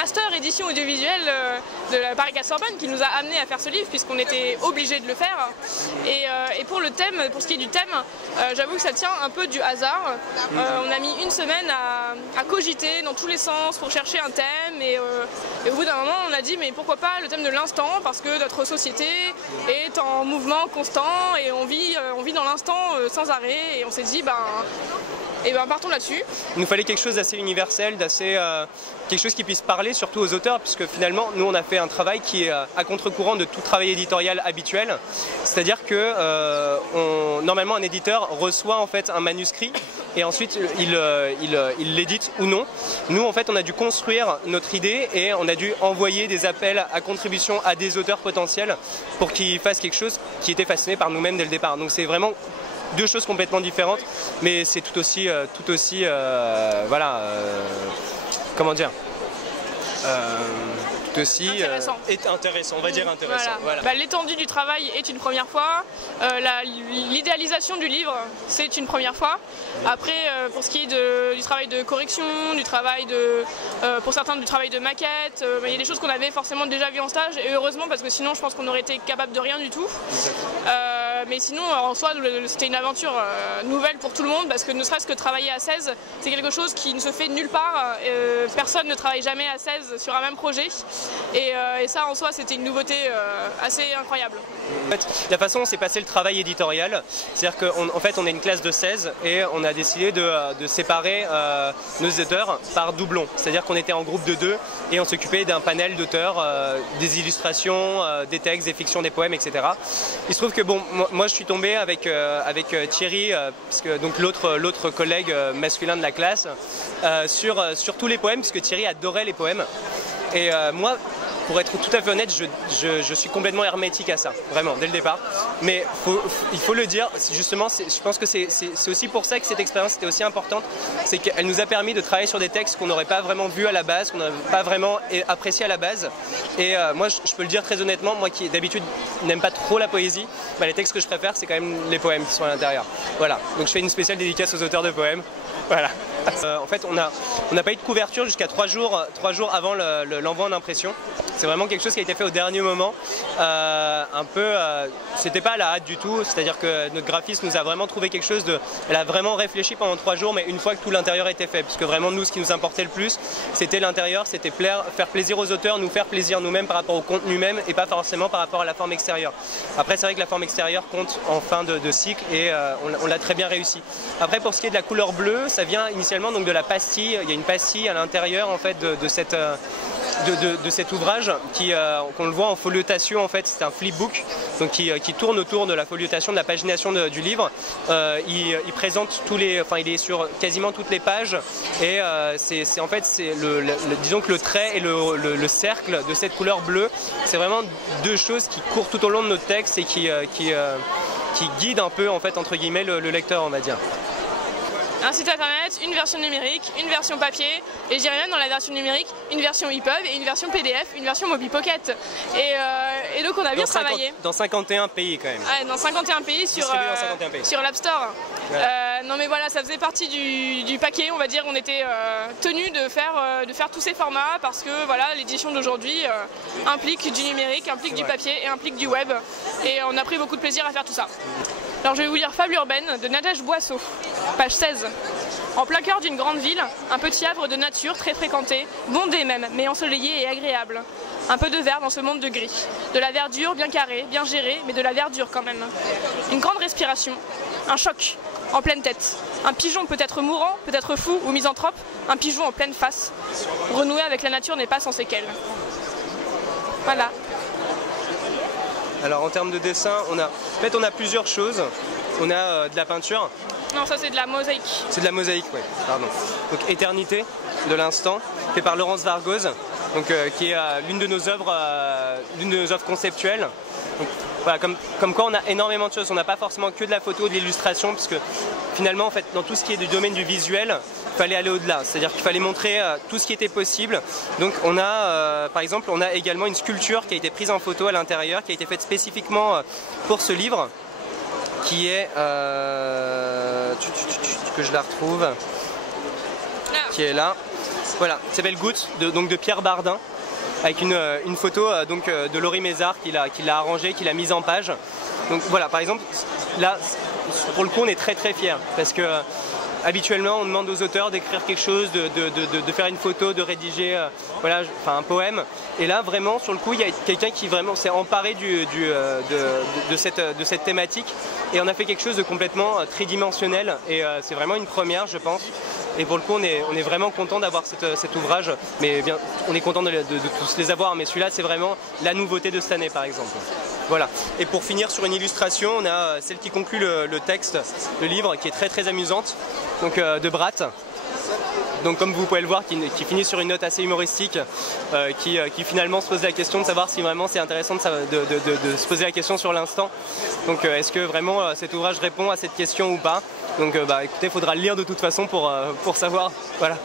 master édition audiovisuelle de la Paris 4 Sorbonne qui nous a amené à faire ce livre puisqu'on était obligé de le faire. Et pour le thème, pour ce qui est du thème, j'avoue que ça tient un peu du hasard. On a mis une semaine à cogiter dans tous les sens pour chercher un thème et au bout d'un moment on a dit mais pourquoi pas le thème de l'instant, parce que notre société est en mouvement constant et on vit dans l'instant sans arrêt, et on s'est dit partons là-dessus. Il nous fallait quelque chose d'assez universel, quelque chose qui puisse parler surtout aux auteurs, puisque finalement nous on a fait un travail qui est à contre-courant de tout travail éditorial habituel, c'est-à-dire que normalement un éditeur reçoit en fait un manuscrit et ensuite il l'édite ou non. Nous en fait on a dû construire notre idée et on a dû envoyer des appels à contribution à des auteurs potentiels pour qu'ils fassent quelque chose qui était façonné par nous-mêmes dès le départ. Donc c'est vraiment deux choses complètement différentes, mais c'est tout aussi voilà, comment dire, tout aussi intéressant, on va dire intéressant. Voilà. Voilà. L'étendue du travail est une première fois, l'idéalisation du livre c'est une première fois. Après pour ce qui est du travail de correction, du travail pour certains du travail de maquette, il y a des choses qu'on avait forcément déjà vues en stage, et heureusement parce que sinon je pense qu'on aurait été capable de rien du tout. Mais sinon en soi c'était une aventure nouvelle pour tout le monde, parce que ne serait-ce que travailler à 16 c'est quelque chose qui ne se fait nulle part, personne ne travaille jamais à 16 sur un même projet, et ça en soi c'était une nouveauté assez incroyable. En fait, la façon dont s'est passé le travail éditorial, c'est-à-dire qu'en fait on est une classe de 16 et on a décidé de séparer nos auteurs par doublons, c'est-à-dire qu'on était en groupe de 2 et on s'occupait d'un panel d'auteurs, des illustrations, des textes, des fictions, des poèmes, etc. Il se trouve que bon, moi je suis tombé avec Thierry, donc l'autre collègue masculin de la classe, sur tous les poèmes, puisque Thierry adorait les poèmes. Et moi, pour être tout à fait honnête, je suis complètement hermétique à ça, vraiment, dès le départ. Mais il faut le dire, justement, je pense que c'est aussi pour ça que cette expérience était aussi importante, c'est qu'elle nous a permis de travailler sur des textes qu'on n'aurait pas vraiment vus à la base, qu'on n'aurait pas vraiment apprécié à la base. Et moi, je peux le dire très honnêtement, moi qui d'habitude n'aime pas trop la poésie, les textes que je préfère, c'est quand même les poèmes qui sont à l'intérieur. Voilà, donc je fais une spéciale dédicace aux auteurs de poèmes. Voilà. En fait, on n'a pas eu de couverture jusqu'à 3 jours avant l'envoi en impression. C'est vraiment quelque chose qui a été fait au dernier moment. C'était pas à la hâte du tout, c'est-à-dire que notre graphiste nous a vraiment trouvé quelque chose elle a vraiment réfléchi pendant 3 jours, mais une fois que tout l'intérieur était fait, puisque vraiment nous, ce qui nous importait le plus, c'était l'intérieur, c'était faire plaisir aux auteurs, nous faire plaisir nous-mêmes par rapport au contenu même, et pas forcément par rapport à la forme extérieure. Après, c'est vrai que la forme extérieure compte en fin de cycle, et on l'a très bien réussi. Après, pour ce qui est de la couleur bleue, ça vient initialement donc de la pastille. Il y a une pastille à l'intérieur en fait de cet ouvrage qu'on le voit en foliotation. En fait, c'est un flipbook donc qui tourne autour de la foliotation, de la pagination du livre. Il présente il est sur quasiment toutes les pages, et en fait disons que le trait et le cercle de cette couleur bleue, c'est vraiment deux choses qui courent tout au long de notre texte et qui guident un peu en fait entre guillemets le lecteur, on va dire. Un site internet, une version numérique, une version papier, et je dirais même dans la version numérique, une version EPUB et une version PDF, une version Mobi Pocket. Et donc on a bien travaillé. Dans 51 pays quand même. Ouais, dans 51 pays sur l'App Store. Voilà. Non mais voilà, ça faisait partie du paquet, on va dire. On était tenus de faire tous ces formats, parce que voilà, l'édition d'aujourd'hui implique du numérique, implique du papier et implique du web. Et on a pris beaucoup de plaisir à faire tout ça. Alors je vais vous lire Fable urbaine de Nadège Boisseau, page 16. En plein cœur d'une grande ville, un petit havre de nature très fréquenté, bondé même, mais ensoleillé et agréable. Un peu de vert dans ce monde de gris. De la verdure bien carrée, bien gérée, mais de la verdure quand même. Une grande respiration, un choc, en pleine tête. Un pigeon peut-être mourant, peut-être fou ou misanthrope, un pigeon en pleine face. Renouer avec la nature n'est pas sans séquelles. Voilà. Alors en termes de dessin, on a plusieurs choses. On a de la peinture. Non, ça c'est de la mosaïque. C'est de la mosaïque, oui, pardon. Donc Éternité, de l'instant, fait par Laurence Vargoz, donc, qui est l'une de nos œuvres conceptuelles. Donc, voilà, comme quoi on a énormément de choses, on n'a pas forcément que de la photo, de l'illustration, puisque finalement en fait, dans tout ce qui est du domaine du visuel, il fallait aller au-delà, c'est-à-dire qu'il fallait montrer tout ce qui était possible. Donc on a, par exemple, on a également une sculpture qui a été prise en photo à l'intérieur, qui a été faite spécifiquement pour ce livre, qui est, que je la retrouve, qui est là. Voilà, ça s'appelle Goutte, donc de Pierre Bardin, avec une photo de Laurie Mézard qui l'a arrangée, qui l'a mise en page. Donc voilà, par exemple, là, pour le coup, on est très très fiers parce que habituellement, on demande aux auteurs d'écrire quelque chose, de faire une photo, de rédiger voilà, un poème. Et là, vraiment, sur le coup, il y a quelqu'un qui vraiment s'est emparé de cette thématique. Et on a fait quelque chose de complètement tridimensionnel. Et c'est vraiment une première, je pense. Et pour le coup, on est vraiment content d'avoir cet ouvrage. Mais bien, on est content de tous les avoir. Mais celui-là, c'est vraiment la nouveauté de cette année, par exemple. Voilà. Et pour finir sur une illustration, on a celle qui conclut le texte, le livre, qui est très très amusante, donc de Bratt. Donc comme vous pouvez le voir, qui finit sur une note assez humoristique, qui finalement se pose la question de savoir si vraiment c'est intéressant de se poser la question sur l'instant. Donc est-ce que vraiment cet ouvrage répond à cette question ou pas? Donc écoutez, il faudra le lire de toute façon pour savoir. Voilà.